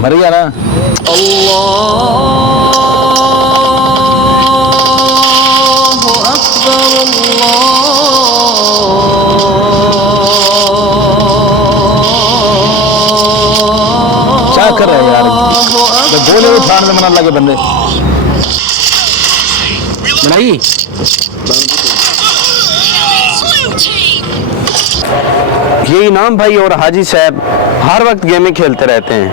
مر گیا نا. کیا کر رہے ہیں یار؟ گولے اٹھانے میں من لگے بندے بنائی. یہ انعام بھائی اور حاجی صاحب ہر وقت گیمیں کھیلتے رہتے ہیں.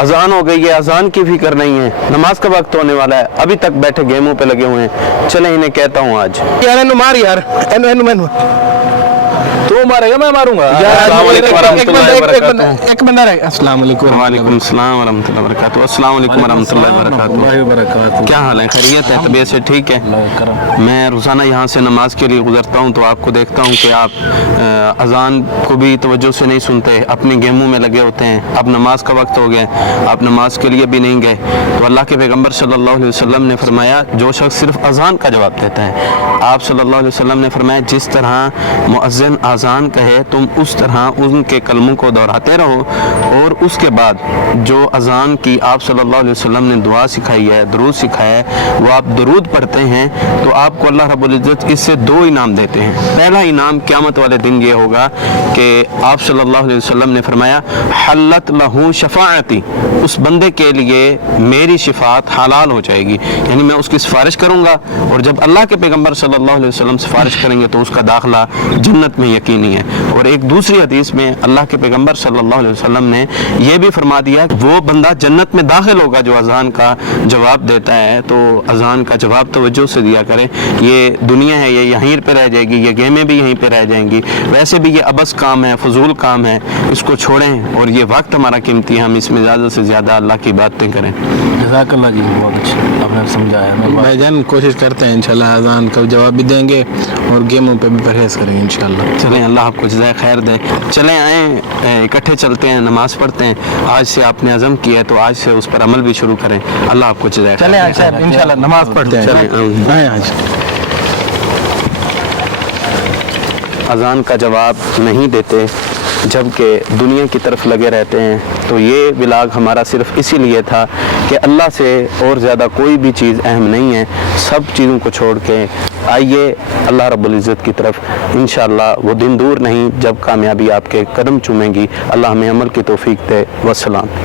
اذان ہو گئی ہے, اذان کی فکر نہیں ہے, نماز کا وقت ہونے والا ہے, ابھی تک بیٹھے گیموں پہ لگے ہوئے ہیں. چلیں انہیں کہتا ہوں آج یار اینو مار یار, اینو تو مارے گا میں ماروں گا. السلام علیکم ورحمۃ اللہ وبرکاتہ. ایک بندہ رہ گیا. السلام علیکم. وعلیکم السلام ورحمۃ اللہ وبرکاتہ. السلام علیکم ورحمۃ اللہ وبرکاتہ. کیا حال ہے؟ خیریت ہے؟ طبیعت سے ٹھیک ہے؟ میں روزانہ یہاں سے نماز کے لیے گزرتا ہوں تو آپ کو دیکھتا ہوں کہ آپ اذان کو بھی توجہ سے نہیں سنتے, اپنے گیموں میں لگے ہوتے ہیں. اب نماز کا وقت ہو گیا, آپ نماز کے لیے بھی نہیں گئے. تو اللہ کے پیغمبر صلی اللہ علیہ وسلم نے فرمایا جو شخص صرف اذان کا جواب دیتا ہے, آپ صلی اللہ علیہ وسلم نے فرمایا جس طرح مؤذن اذان کہے تم اس طرح ان کے کلموں کو دہراتے رہو, اور اس کے بعد جو اذان کی آپ صلی اللہ علیہ وسلم نے دعا سکھائی ہے, درود سکھایا ہے, وہ آپ درود پڑھتے ہیں تو آپ کو اللہ رب العزت اس سے 2 انعام دیتے ہیں. پہلا انعام قیامت والے دن یہ ہوگا کہ آپ صلی اللہ علیہ وسلم نے فرمایا حلت لہو شفاعتی, اس بندے کے لیے میری شفاعت حلال ہو جائے گی, یعنی میں اس کی سفارش کروں گا, اور جب اللہ کے پیغمبر صلی اللہ علیہ وسلم سفارش کریں گے تو اس کا داخلہ جنت میں یقینی ہے. اور ایک دوسری حدیث میں اللہ کے پیغمبر صلی اللہ علیہ وسلم نے یہ بھی فرما دیا کہ وہ بندہ جنت میں داخل ہوگا جو اذان کا جواب دیتا ہے. تو اذان کا جواب توجہ سے دیا کریں. یہ دنیا ہے, یہ یہیں پہ رہ جائے گی, یہ گیمیں بھی یہیں پہ رہ جائیں گی. ویسے بھی یہ عبث کام ہے, فضول کام ہے, اس کو چھوڑیں, اور یہ وقت ہمارا قیمتی ہے, ہم اس میں زیادہ سے زیادہ اللہ کی باتیں کریں. جزاک اللہ جی, بہت اچھا آپ نے سمجھایا. بھائی جان کوشش کرتے ہیں انشاءاللہ اذان کا جواب بھی دیں گے اور گیموں پہ بھی پرہیز کریں گے انشاءاللہ. چلیں اللہ آپ کو جزائے خیر دے. چلیں آئیں اکٹھے چلتے ہیں, نماز پڑھتے ہیں. آج سے آپ نے عزم کیا ہے تو آج سے اس پر عمل بھی شروع کریں. اللہ آپ کو جزائے خیر دے. چلیں انشاءاللہ نماز پڑھتے ہیں. آئیں آج. اذان کا جواب نہیں دیتے جبکہ دنیا کی طرف لگے رہتے ہیں, تو یہ ولاگ ہمارا صرف اسی لیے تھا کہ اللہ سے اور زیادہ کوئی بھی چیز اہم نہیں ہے. سب چیزوں کو چھوڑ کے آئیے اللہ رب العزت کی طرف. انشاءاللہ وہ دن دور نہیں جب کامیابی آپ کے قدم چومیں گی. اللہ ہمیں عمل کی توفیق دے. والسلام.